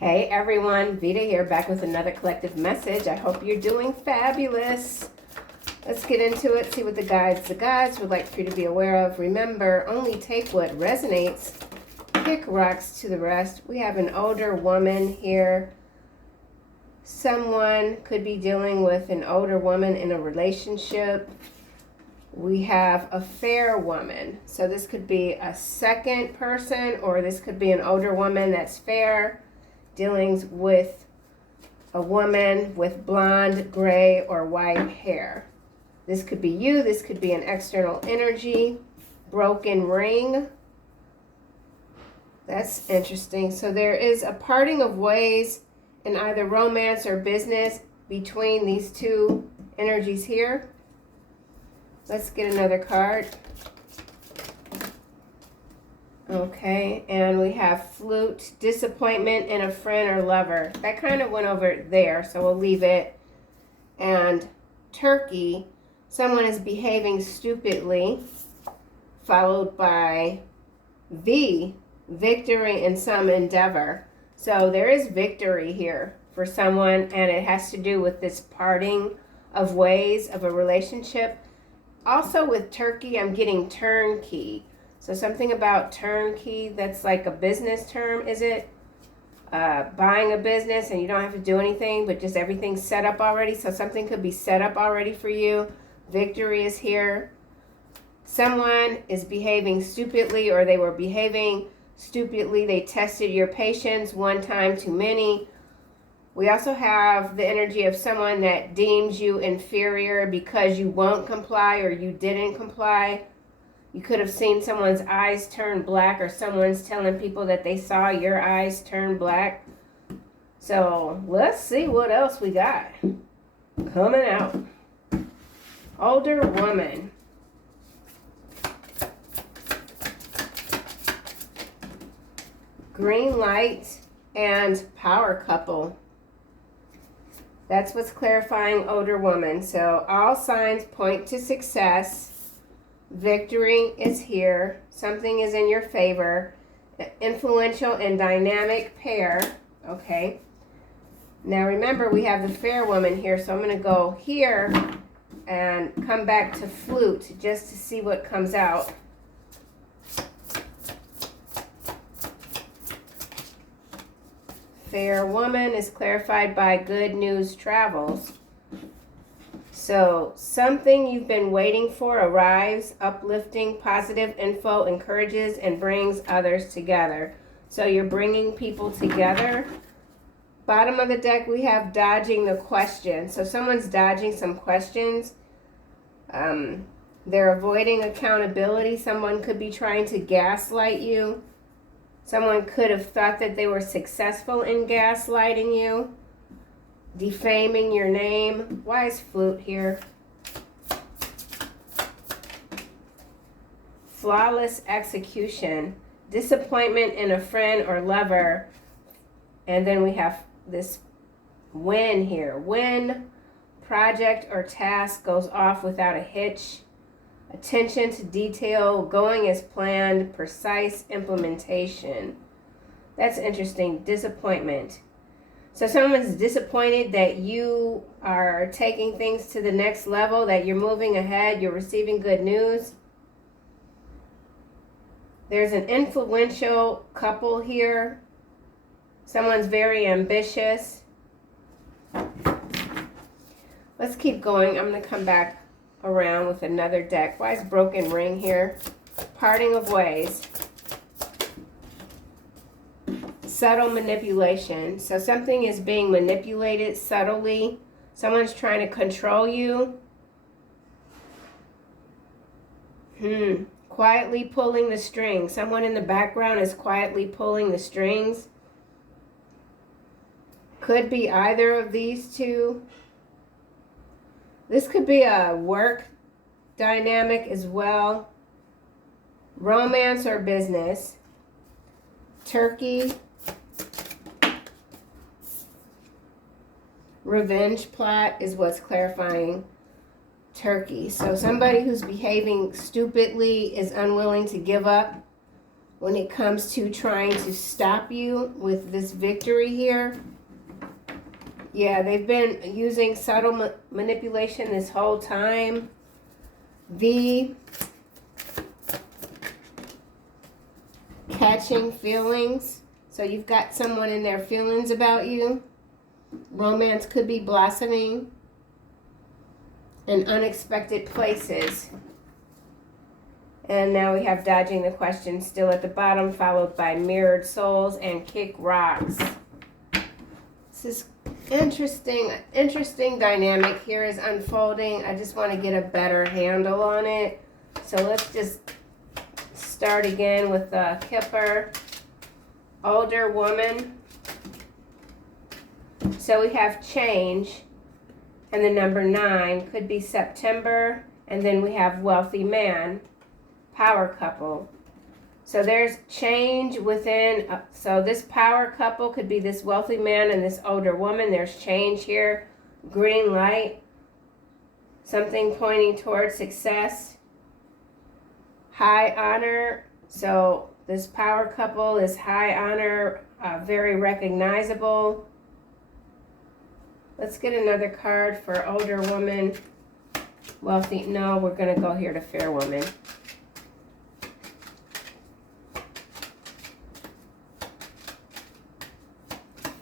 Hey everyone, Veda here, back with another collective message. I hope you're doing fabulous. Let's get into it, see what the guides would like for you to be aware of. Remember, only take what resonates. Kick rocks to the rest. We have an older woman here. Someone could be dealing with an older woman in a relationship. We have a fair woman. So this could be a second person, or this could be an older woman that's fair, dealing with a woman with blonde, gray, or white hair. This could be you. This could be an external energy. Broken ring. That's interesting. So there is a parting of ways in either romance or business between these two energies here. Let's get another card. Okay, and we have flute, disappointment in a friend or lover. That kind of went over there, so we'll leave it. And turkey, someone is behaving stupidly, followed by victory in some endeavor. So there is victory here for someone, and it has to do with this parting of ways of a relationship. Also with turkey, I'm getting turnkey. So something about turnkey, that's like a business term, is it? Buying a business and you don't have to do anything, but just everything's set up already. So something could be set up already for you. Victory is here. Someone is behaving stupidly, or they were behaving stupidly. They tested your patience one time too many. We also have the energy of someone that deems you inferior because you won't comply or you didn't comply. You could have seen someone's eyes turn black, or someone's telling people that they saw your eyes turn black. So let's see what else we got coming out. Older woman. Green light and power couple. That's what's clarifying older woman. So all signs point to success. Victory is here. Something is in your favor. Influential and dynamic pair. Okay. Now remember, we have the fair woman here. So I'm going to go here and come back to flute just to see what comes out. Fair woman is clarified by good news travels. So something you've been waiting for arrives, uplifting, positive info, encourages and brings others together. So you're bringing people together. Bottom of the deck, we have dodging the question. So someone's dodging some questions. They're avoiding accountability. Someone could be trying to gaslight you. Someone could have thought that they were successful in gaslighting you. Defaming your name. Why is flute here? Flawless execution. Disappointment in a friend or lover. And then we have this win here. Win. Project or task goes off without a hitch. Attention to detail. Going as planned. Precise implementation. That's interesting. Disappointment. So someone's disappointed that you are taking things to the next level, that you're moving ahead, you're receiving good news. There's an influential couple here. Someone's very ambitious. Let's keep going. I'm going to come back around with another deck. Why is broken ring here? Parting of ways. Subtle manipulation. So something is being manipulated subtly. Someone's trying to control you. Quietly pulling the strings. Someone in the background is quietly pulling the strings. Could be either of these two. This could be a work dynamic as well. Romance or business. Turkey. Revenge plot is what's clarifying turkey. So somebody who's behaving stupidly is unwilling to give up when it comes to trying to stop you with this victory here. Yeah, they've been using subtle manipulation this whole time. Catching feelings. So you've got someone in their feelings about you. Romance could be blossoming in unexpected places. And now we have dodging the question still at the bottom, followed by mirrored souls and kick rocks. This is interesting dynamic here is unfolding. I just want to get a better handle on it. So let's just start again with the Kipper. Older woman. So we have change, and the number 9 could be September, and then we have wealthy man, power couple. So there's change within, so this power couple could be this wealthy man and this older woman. There's change here, green light, something pointing towards success, high honor. So this power couple is high honor, very recognizable. Let's get another card for older woman, wealthy. No, we're going to go here to fair woman.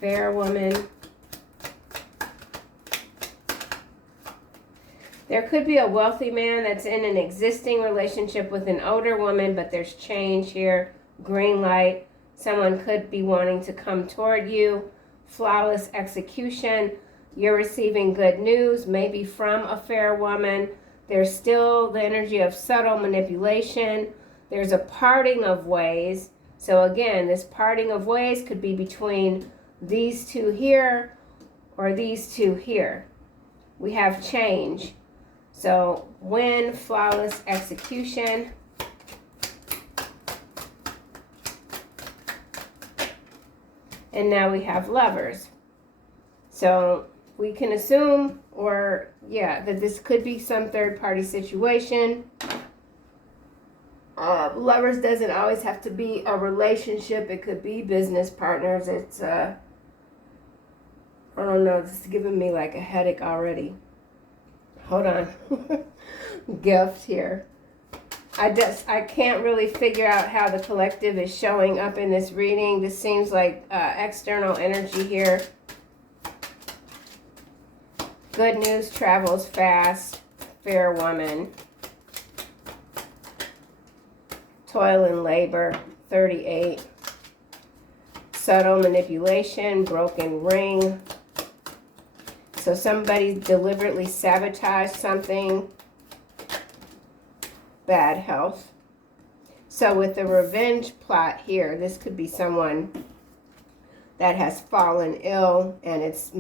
Fair woman. There could be a wealthy man that's in an existing relationship with an older woman, but there's change here. Green light. Someone could be wanting to come toward you. Flawless execution. You're receiving good news, maybe from a fair woman. There's still the energy of subtle manipulation. There's a parting of ways. So again, this parting of ways could be between these two here or these two here. We have change. So win, flawless execution. And now we have lovers. So we can assume, or yeah, that this could be some third party situation. Lovers doesn't always have to be a relationship. It could be business partners. It's, I don't know, this is giving me like a headache already. Hold on. Gift here. I can't really figure out how the collective is showing up in this reading. This seems like external energy here. Good news travels fast. Fair woman. Toil and labor. 38. Subtle manipulation. Broken ring. So somebody deliberately sabotaged something. Bad health. So with the revenge plot here, this could be someone that has fallen ill and it's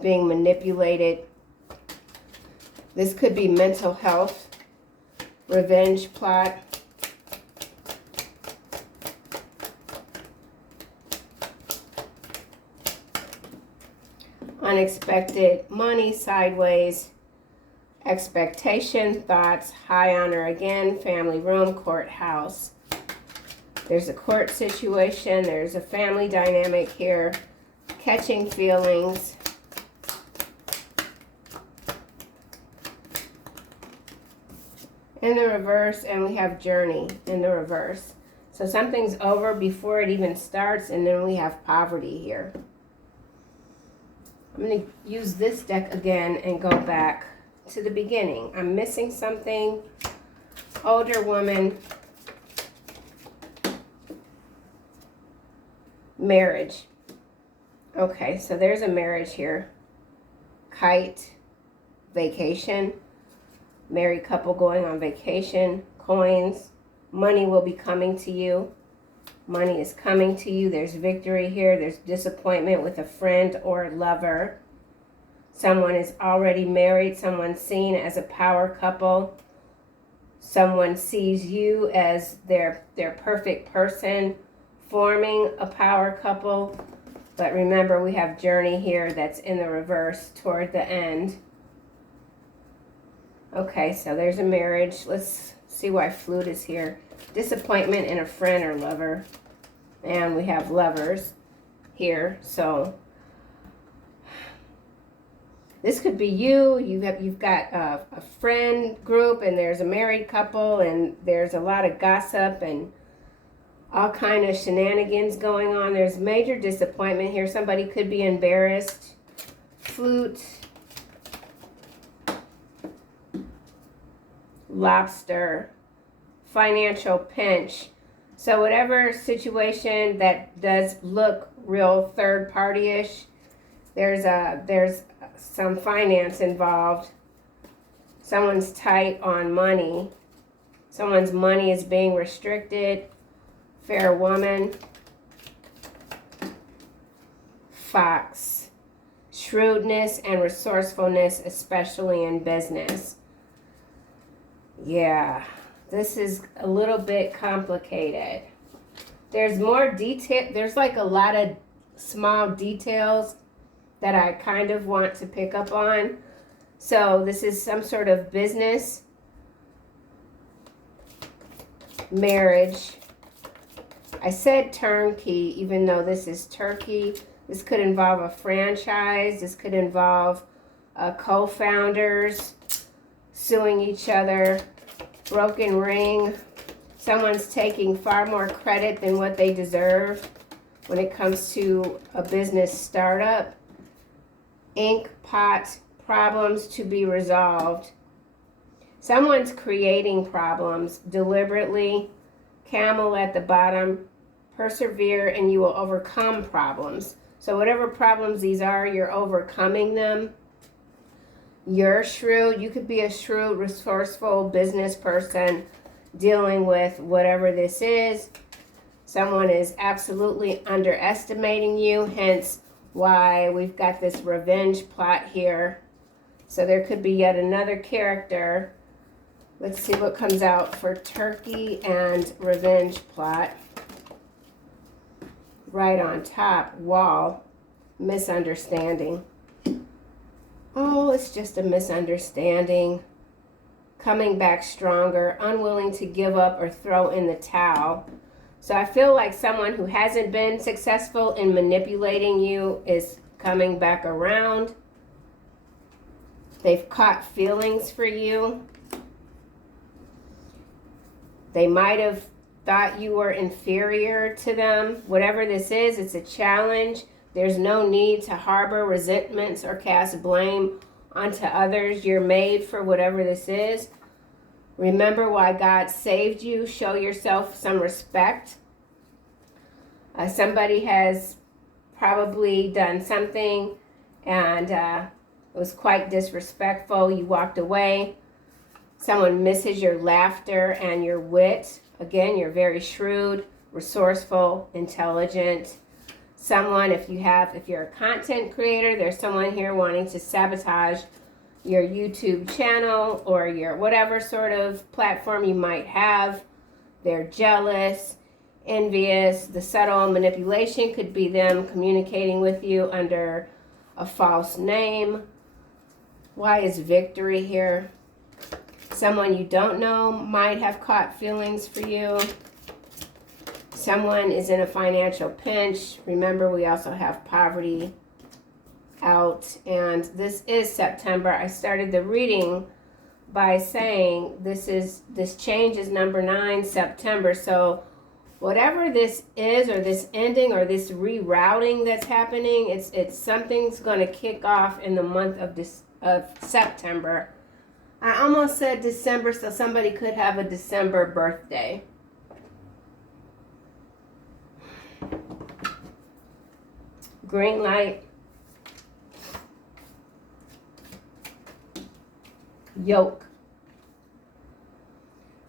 being manipulated. This could be mental health. Revenge plot. Unexpected money sideways. Expectation, thoughts, high honor again, family room, courthouse. There's a court situation. There's a family dynamic here. Catching feelings. In the reverse, and we have journey in the reverse. So something's over before it even starts, and then we have poverty here. I'm going to use this deck again and go back to the beginning. I'm missing something. Older woman. Marriage. Okay, so there's a marriage here. Kite. Vacation. Married couple going on vacation. Coins. Money will be coming to you. Money is coming to you. There's victory here. There's disappointment with a friend or lover. Someone is already married. Someone seen as a power couple. Someone sees you as their perfect person, forming a power couple. But remember, we have journey here that's in the reverse toward the end. Okay, so there's a marriage. Let's See why flute is here. Disappointment in a friend or lover. And we have lovers here. So this could be you. You've got a friend group, and there's a married couple, and there's a lot of gossip and all kind of shenanigans going on. There's major disappointment here. Somebody could be embarrassed. Flute. Lobster. Financial pinch. So whatever situation that does look real third party-ish, there's some finance involved. Someone's tight on money. Someone's money is being restricted. Fair woman. Fox. Shrewdness and resourcefulness, especially in business. Yeah, this is a little bit complicated. There's more detail. There's like a lot of small details that I kind of want to pick up on. So this is some sort of business, marriage. I said turnkey, even though this is Turkey. This could involve a franchise. This could involve co-founders suing each other. Broken ring. Someone's taking far more credit than what they deserve when it comes to a business startup. Ink pot. Problems to be resolved. Someone's creating problems deliberately. Camel at the bottom. Persevere and you will overcome problems. So whatever problems these are, you're overcoming them. You're shrewd. You could be a shrewd, resourceful business person dealing with whatever this is. Someone is absolutely underestimating you, hence why we've got this revenge plot here. So there could be yet another character. Let's see what comes out for Turkey and revenge plot. Right on top, wall, misunderstanding. Oh, it's just a misunderstanding. Coming back stronger, unwilling to give up or throw in the towel. So I feel like someone who hasn't been successful in manipulating you is coming back around. They've caught feelings for you. They might have thought you were inferior to them. Whatever this is, it's a challenge. There's no need to harbor resentments or cast blame onto others. You're made for whatever this is. Remember why God saved you. Show yourself some respect. Somebody has probably done something and it was quite disrespectful. You walked away. Someone misses your laughter and your wit. Again, you're very shrewd, resourceful, intelligent. Someone, if you're a content creator, there's someone here wanting to sabotage your YouTube channel or your whatever sort of platform you might have. They're jealous, envious. The subtle manipulation could be them communicating with you under a false name. Why is victory here? Someone you don't know might have caught feelings for you. Someone is in a financial pinch. Remember, we also have poverty out. And this is September. I started the reading by saying this change is number 9, September. So whatever this is, or this ending, or this rerouting that's happening, it's something's going to kick off in the month of September. I almost said December, so somebody could have a December birthday. Green light. Yoke.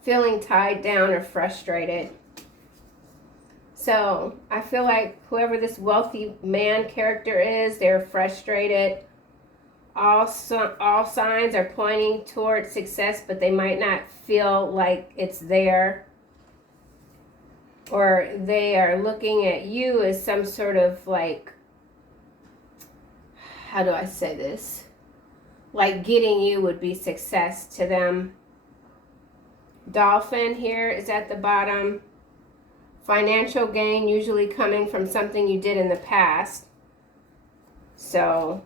Feeling tied down or frustrated. So I feel like whoever this wealthy man character is, they're frustrated. All signs are pointing toward success, but they might not feel like it's there. Or they are looking at you as some sort of like, how do I say this? Like getting you would be success to them. Dolphin here is at the bottom. Financial gain usually coming from something you did in the past. So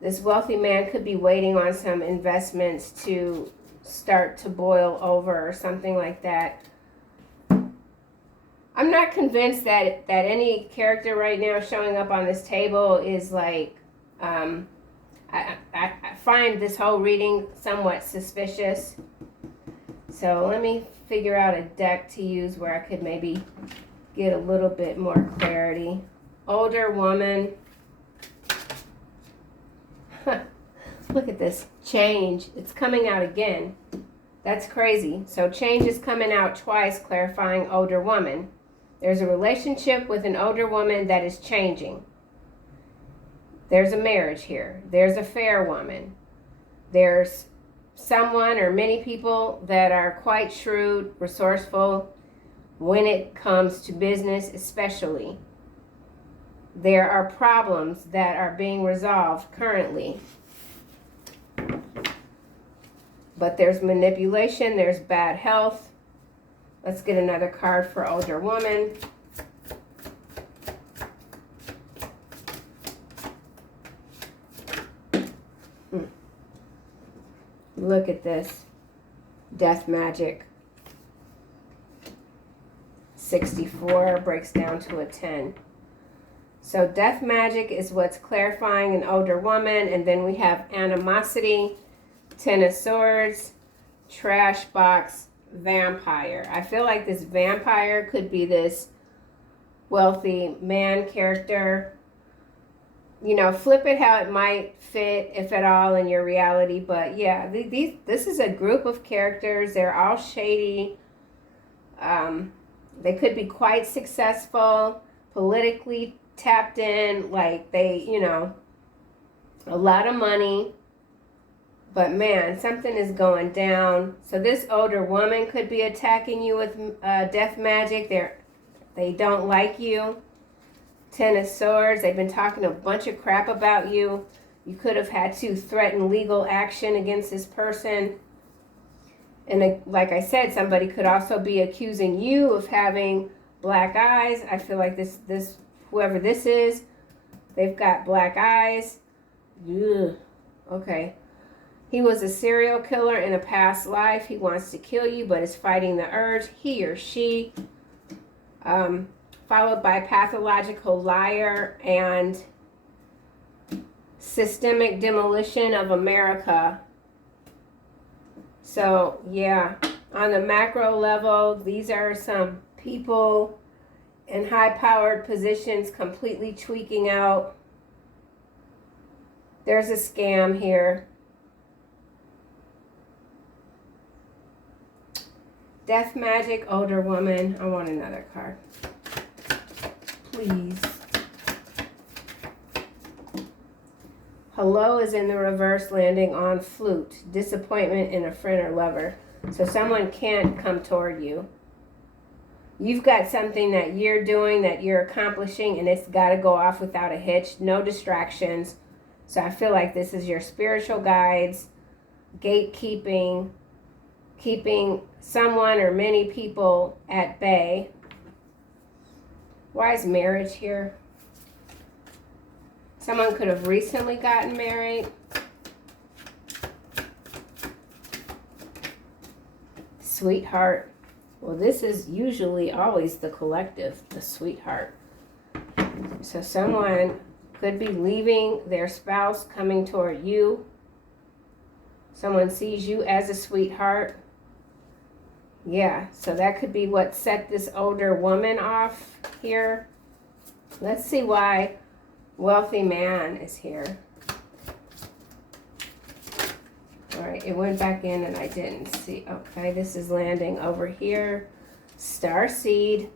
this wealthy man could be waiting on some investments to start to boil over or something like that. I'm not convinced that any character right now showing up on this table is like, I find this whole reading somewhat suspicious. So let me figure out a deck to use where I could maybe get a little bit more clarity. Older woman. Look at this. Change. It's coming out again. That's crazy. So change is coming out twice, clarifying older woman. There's a relationship with an older woman that is changing. There's a marriage here. There's a fair woman. There's someone or many people that are quite shrewd, resourceful when it comes to business especially. There are problems that are being resolved currently. But there's manipulation, there's bad health. Let's get another card for older woman. Look at this. Death magic. 64 breaks down to a 10. So death magic is what's clarifying an older woman. And then we have animosity, 10 of swords, trash box, vampire. I feel like this vampire could be this wealthy man character. You know, flip it how it might fit, if at all, in your reality. But yeah, this is a group of characters. They're all shady. They could be quite successful, politically tapped in, like they, you know, a lot of money. But man, something is going down. So this older woman could be attacking you with death magic. They don't like you. 10 of swords. They've been talking a bunch of crap about you. You could have had to threaten legal action against this person. And like I said, somebody could also be accusing you of having black eyes. I feel like this whoever this is, they've got black eyes. Ugh. Okay. He was a serial killer in a past life. He wants to kill you, but is fighting the urge. He or she. Followed by pathological liar and systemic demolition of America. So, yeah, on the macro level, these are some people in high-powered positions completely tweaking out. There's a scam here. Death magic, older woman. I want another card. Please. Hello is in the reverse, landing on flute. Disappointment in a friend or lover. So someone can't come toward you. You've got something that you're doing, that you're accomplishing, and it's got to go off without a hitch. No distractions. So I feel like this is your spiritual guides, gatekeeping, keeping someone or many people at bay. Why is marriage here? Someone could have recently gotten married. Sweetheart. Well, this is usually always the collective, the sweetheart. So someone could be leaving their spouse, coming toward you. Someone sees you as a sweetheart. Yeah, so that could be what set this older woman off here. Let's see why wealthy man is here. All right, it went back in and I didn't see. Okay, this is landing over here. Star seed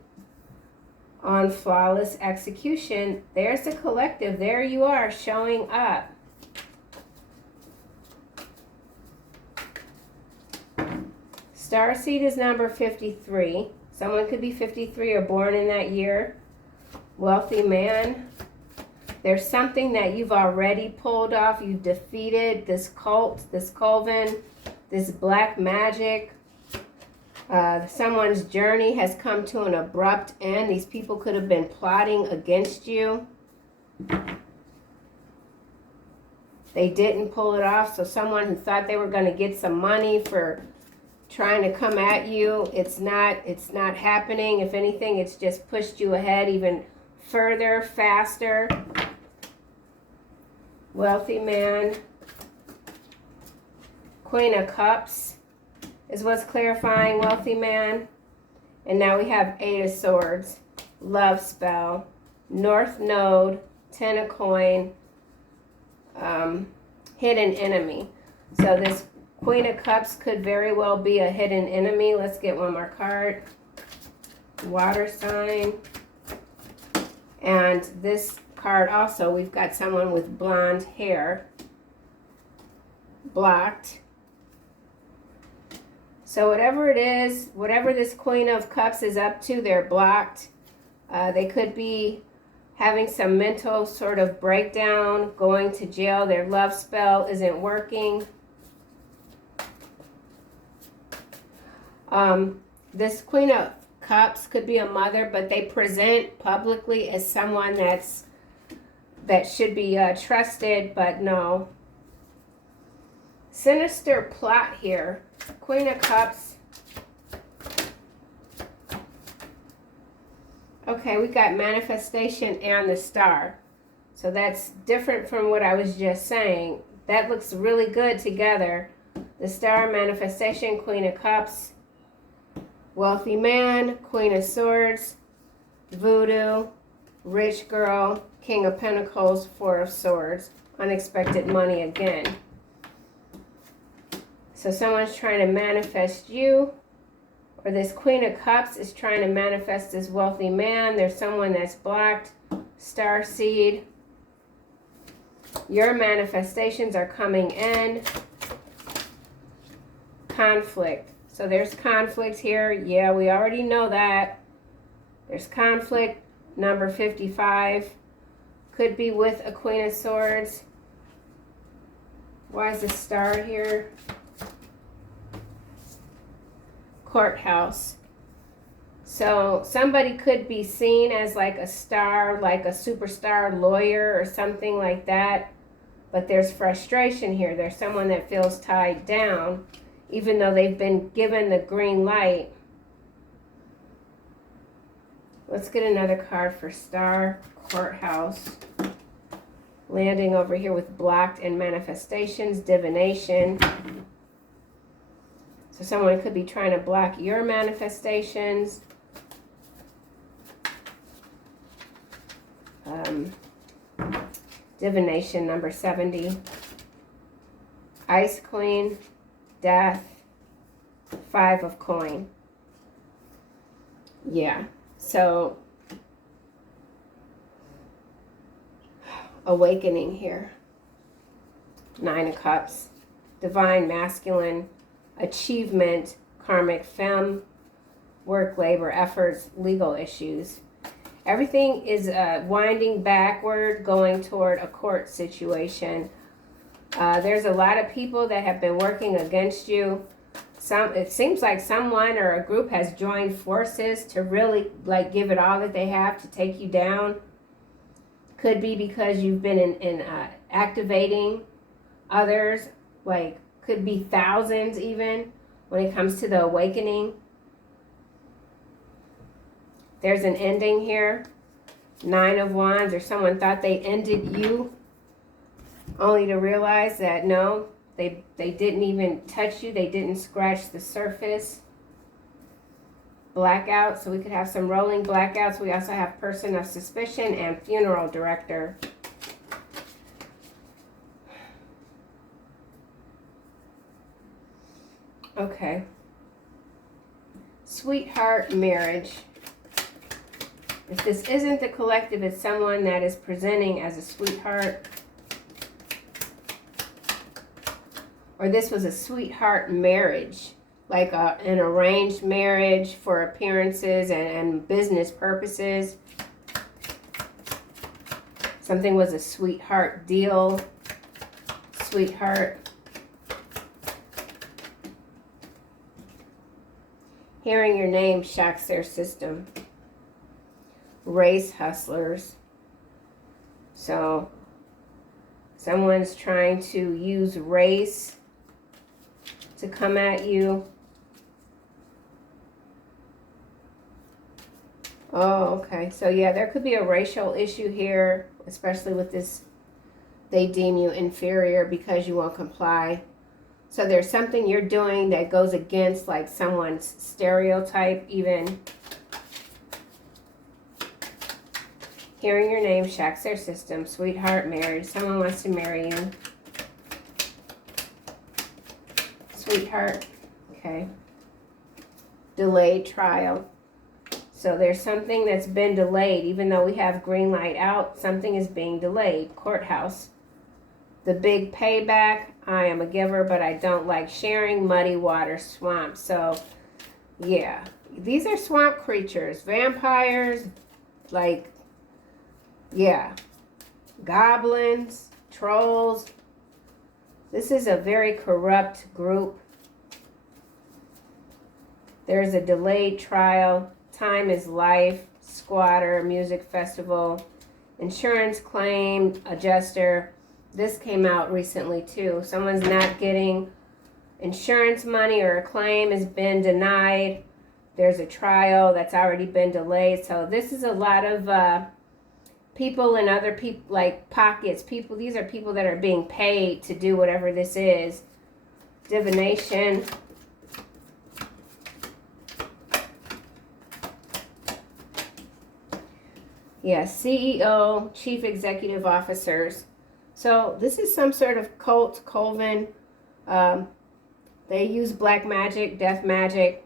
on flawless execution. There's the collective. There you are, showing up. Starseed is number 53. Someone could be 53 or born in that year. Wealthy man. There's something that you've already pulled off. You've defeated this cult, this coven, this black magic. Someone's journey has come to an abrupt end. These people could have been plotting against you. They didn't pull it off. So someone who thought they were going to get some money for trying to come at you, it's not happening. If anything, it's just pushed you ahead even further, faster. Wealthy man. Queen of Cups is what's clarifying, wealthy man. And now we have 8 of Swords, love spell, North Node, 10 of coin, hidden enemy. So this Queen of Cups could very well be a hidden enemy. Let's get one more card. Water sign. And this card also, we've got someone with blonde hair. Blocked. So whatever it is, whatever this Queen of Cups is up to, they're blocked. They could be having some mental sort of breakdown, going to jail. Their love spell isn't working. This Queen of Cups could be a mother, but they present publicly as someone that should be trusted, but no. Sinister plot here. Queen of Cups. Okay, we got manifestation and the star. So that's different from what I was just saying. That looks really good together. The star, manifestation, Queen of Cups, wealthy man, Queen of Swords, voodoo, rich girl, King of Pentacles, 4 of Swords, unexpected money again. So someone's trying to manifest you, or this Queen of Cups is trying to manifest this wealthy man. There's someone that's blocked. Star seed. Your manifestations are coming in. Conflict. So there's conflict here. Yeah, we already know that. There's conflict. Number 55. Could be with a Queen of Swords. Why is the star here? Courthouse. So somebody could be seen as like a star, like a superstar lawyer or something like that. But there's frustration here. There's someone that feels tied down, even though they've been given the green light. Let's get another card for star, courthouse. Landing over here with blocked and manifestations, divination. So someone could be trying to block your manifestations. Divination, number 70. Ice Queen, death, 5 of coin. Yeah, so awakening here. 9 of Cups, divine masculine, achievement, karmic femme, work, labor, efforts, legal issues. Everything is winding backward, going toward a court situation. There's a lot of people that have been working against you. It seems like someone or a group has joined forces to really like give it all that they have to take you down. Could be because you've been activating others, like could be thousands even when it comes to the awakening. There's an ending here. 9 of Wands, or someone thought they ended you, only to realize that no, they didn't even touch you. They didn't scratch the surface. Blackout, so we could have some rolling blackouts. We also have person of suspicion and funeral director. Okay. Sweetheart marriage. If this isn't the collective, it's someone that is presenting as a sweetheart. Or this was a sweetheart marriage, like an arranged marriage for appearances and business purposes. Something was a sweetheart deal. Sweetheart. Hearing your name shocks their system. Race hustlers. So someone's trying to use race to come at you. Oh, okay. So yeah, there could be a racial issue here, especially with this. They deem you inferior because you won't comply. So there's something you're doing that goes against like someone's stereotype even. Hearing your name shocks their system. Sweetheart, marriage. Someone wants to marry you. Sweetheart. Okay. Delayed trial. So there's something that's been delayed. Even though we have green light out, something is being delayed. Courthouse. The big payback. I am a giver, but I don't like sharing. Muddy water, swamp. So, yeah. These are swamp creatures. Vampires. Like, yeah. Goblins. Trolls. This is a very corrupt group. There's a delayed trial. Time is life. Squatter. Music festival. Insurance claim. Adjuster. This came out recently too. Someone's not getting insurance money or a claim has been denied. There's a trial that's already been delayed. So this is a lot of people in other people, like pockets. People, these are people that are being paid to do whatever this is. Divination. Yeah, CEO, chief executive officers. So this is some sort of cult, coven. They use black magic, death magic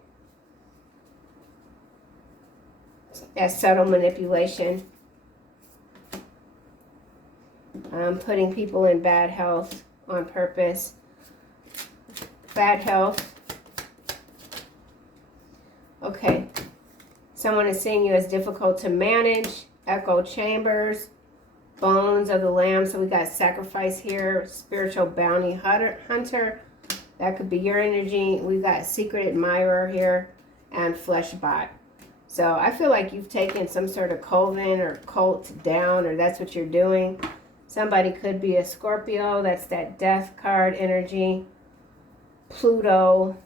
as subtle manipulation. Putting people in bad health on purpose. Bad health. Okay. Someone is seeing you as difficult to manage. Echo chambers. Bones of the lamb. So we got sacrifice here. Spiritual bounty hunter. That could be your energy. We got secret admirer here. And flesh bot. So I feel like you've taken some sort of coven or cult down, or that's what you're doing. Somebody could be a Scorpio. That's that death card energy. Pluto.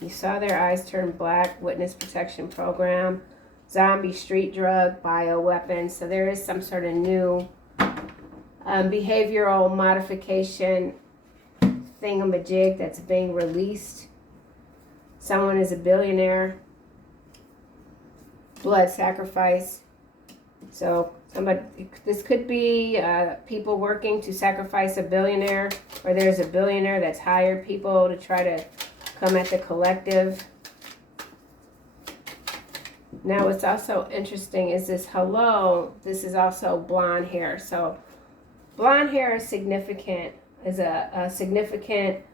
You saw their eyes turn black. Witness protection program. Zombie street drug. Bioweapons. So there is some sort of new behavioral modification thingamajig that's being released. Someone is a billionaire. Blood sacrifice. So somebody, this could be people working to sacrifice a billionaire, or there's a billionaire that's hired people to try to come at the collective. Now what's also interesting is this hello. This is also blonde hair. So blonde hair is significant, is a significant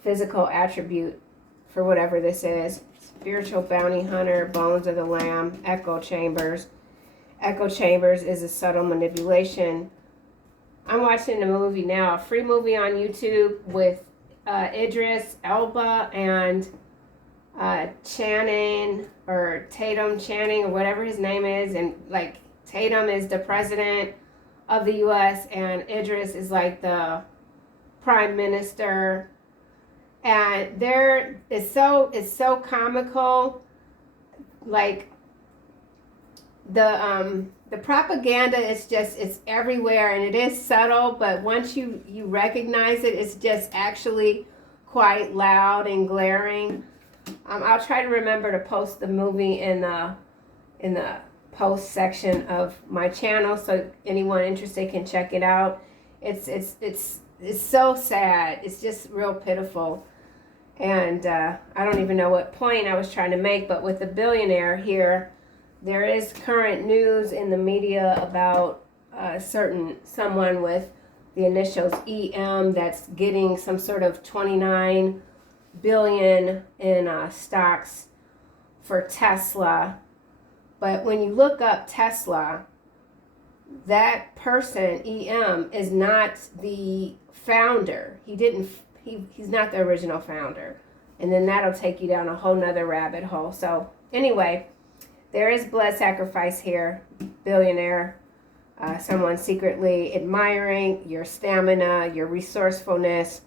physical attribute for whatever this is. Spiritual bounty hunter, bones of the lamb, echo chambers. Echo chambers is a subtle manipulation. I'm watching a movie now, a free movie on YouTube with Idris Elba and Channing, or Tatum Channing, or whatever his name is. And like Tatum is the president of the US and Idris is like the prime minister. And there is it's so comical. Like the propaganda is just, it's everywhere, and it is subtle, but once you recognize it, it's just actually quite loud and glaring. I'll try to remember to post the movie in the post section of my channel, so anyone interested can check it out. It's so sad. It's just real pitiful. And I don't even know what point I was trying to make, but with the billionaire here, there is current news in the media about someone with the initials EM that's getting some sort of 29 billion in stocks for Tesla. But when you look up Tesla, that person, EM, is not the founder. He's not the original founder. And then that'll take you down a whole nother rabbit hole. So anyway, there is blood sacrifice here, billionaire. Someone secretly admiring your stamina, your resourcefulness.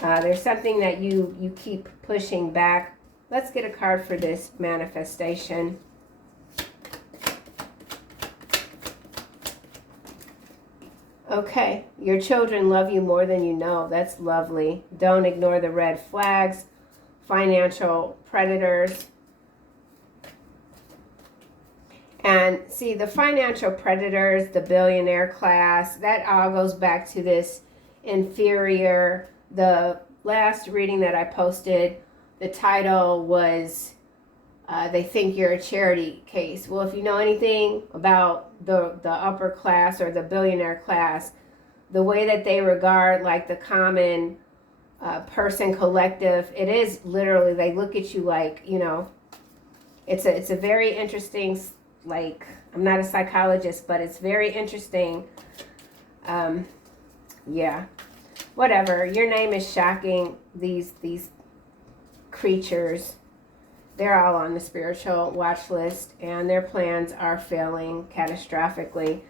There's something that you keep pushing back. Let's get a card for this manifestation. Okay, your children love you more than you know. That's lovely. Don't ignore the red flags. Financial predators. And see, the financial predators, the billionaire class, that all goes back to this inferior. The last reading that I posted, the title was they think you're a charity case. Well, if you know anything about the upper class or the billionaire class, the way that they regard like the common person collective, it is literally, they look at you like, you know, it's a very interesting, like, I'm not a psychologist, but it's very interesting. Yeah, whatever. Your name is shocking. These creatures, they're all on the spiritual watch list, and their plans are failing catastrophically.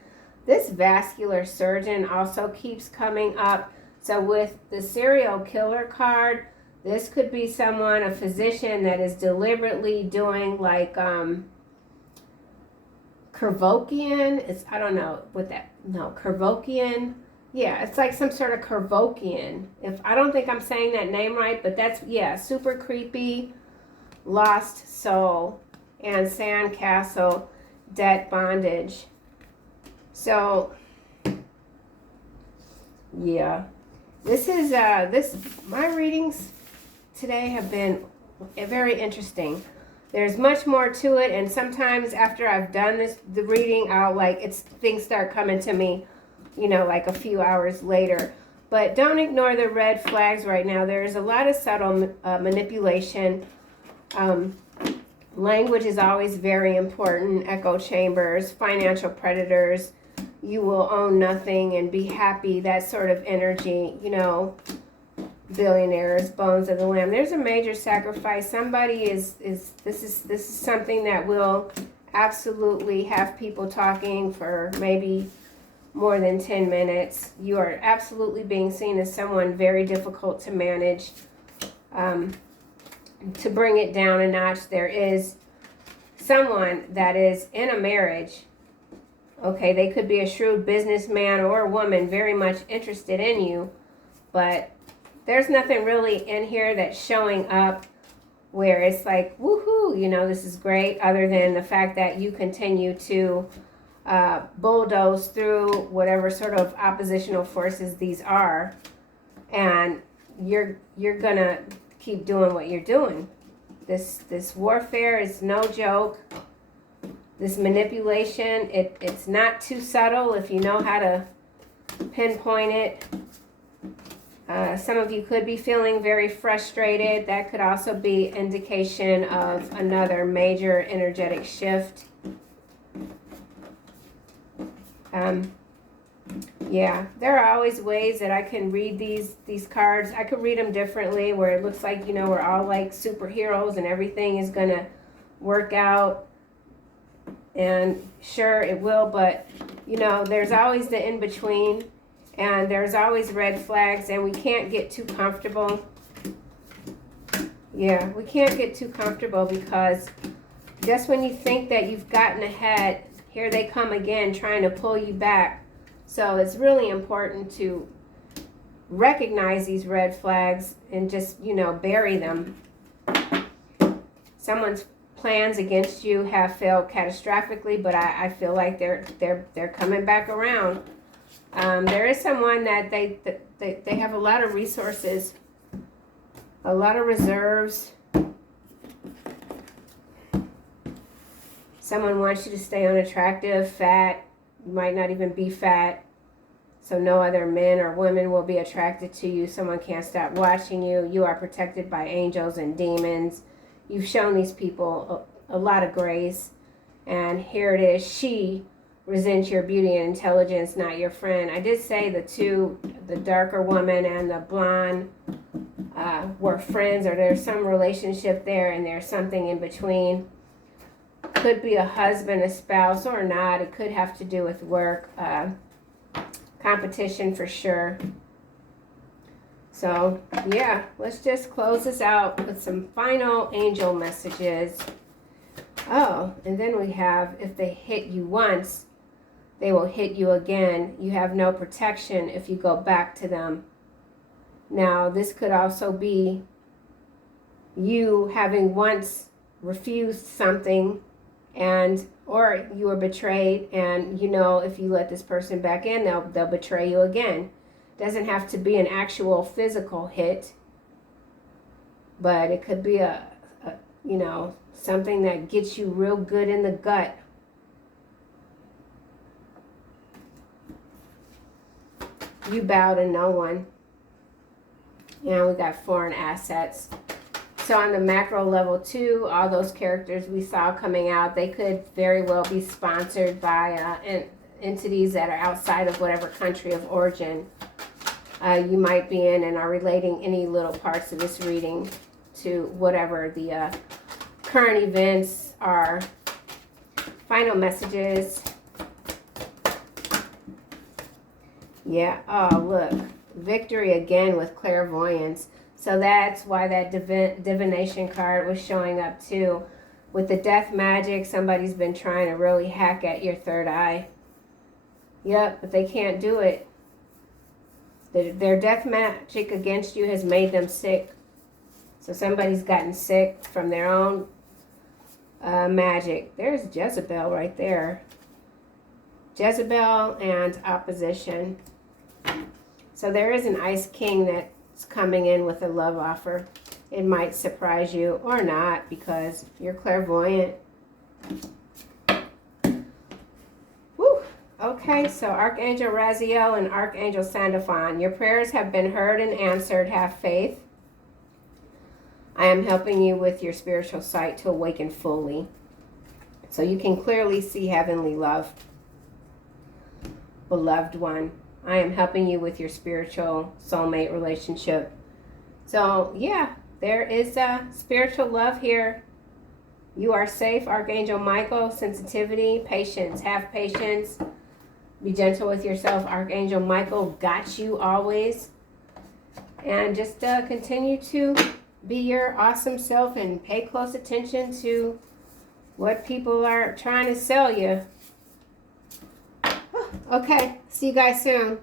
This vascular surgeon also keeps coming up. So with the serial killer card, this could be someone, a physician, that is deliberately doing like Kervokian. I don't know what that, no, Kervokian. Yeah, it's like some sort of Kervokian. I don't think I'm saying that name right, but that's, yeah, super creepy. Lost soul and sandcastle debt bondage. So yeah, this is my readings today have been very interesting. There's much more to it, and sometimes after I've done the reading, I'll things start coming to me, you know, like a few hours later. But don't ignore the red flags right now. There's a lot of subtle manipulation. Language is always very important. Echo chambers, financial predators, you will own nothing and be happy, that sort of energy, you know, billionaires, bones of the lamb. There's a major sacrifice. Somebody this is something that will absolutely have people talking for maybe more than 10 minutes. You are absolutely being seen as someone very difficult to manage. To bring it down a notch, there is someone that is in a marriage. Okay, they could be a shrewd businessman or a woman very much interested in you, but there's nothing really in here that's showing up where it's like, woohoo, you know, this is great, other than the fact that you continue to bulldoze through whatever sort of oppositional forces these are, and you're gonna keep doing what you're doing. This warfare is no joke. This manipulation, it's not too subtle if you know how to pinpoint it. Some of you could be feeling very frustrated. That could also be indication of another major energetic shift. Yeah, there are always ways that I can read these cards. I could read them differently, where it looks like, you know, we're all like superheroes and everything is going to work out. And sure, it will, but, you know, there's always the in-between, and there's always red flags, and we can't get too comfortable. Yeah, we can't get too comfortable, because just when you think that you've gotten ahead, here they come again trying to pull you back. So it's really important to recognize these red flags and just, you know, bury them. Someone's plans against you have failed catastrophically, but I feel like they're coming back around. There is someone that they have a lot of resources, a lot of reserves. Someone wants you to stay unattractive, fat. You might not even be fat, so no other men or women will be attracted to you. Someone can't stop watching you. You are protected by angels and demons. You've shown these people a lot of grace. And here it is. She resent your beauty and intelligence, not your friend. I did say the darker woman and the blonde were friends, or there's some relationship there and there's something in between. Could be a husband, a spouse, or not. It could have to do with work, competition for sure. So yeah, let's just close this out with some final angel messages. Oh, and then we have, if they hit you once, they will hit you again. You have no protection if you go back to them. Now, this could also be you having once refused something, and or you were betrayed, and you know if you let this person back in, they'll betray you again. Doesn't have to be an actual physical hit, but it could be a you know, something that gets you real good in the gut. You bow to no one. And we got foreign assets. So on the macro level too, all those characters we saw coming out, they could very well be sponsored by entities that are outside of whatever country of origin you might be in, and are relating any little parts of this reading to whatever the current events are. Final messages. Yeah, oh look, victory again with clairvoyance. So that's why that divination card was showing up too. With the death magic, somebody's been trying to really hack at your third eye. Yep, but they can't do it. Their death magic against you has made them sick. So somebody's gotten sick from their own magic. There's Jezebel right there. Jezebel and opposition. So there is an Ice King that's coming in with a love offer. It might surprise you or not because you're clairvoyant. Woo! Okay, so Archangel Raziel and Archangel Sandalphon, your prayers have been heard and answered. Have faith. I am helping you with your spiritual sight to awaken fully, so you can clearly see heavenly love. Beloved one, I am helping you with your spiritual soulmate relationship. So yeah, there is a spiritual love here. You are safe. Archangel Michael, sensitivity, patience. Have patience. Be gentle with yourself. Archangel Michael got you always. And just continue to be your awesome self and pay close attention to what people are trying to sell you. Okay, see you guys soon.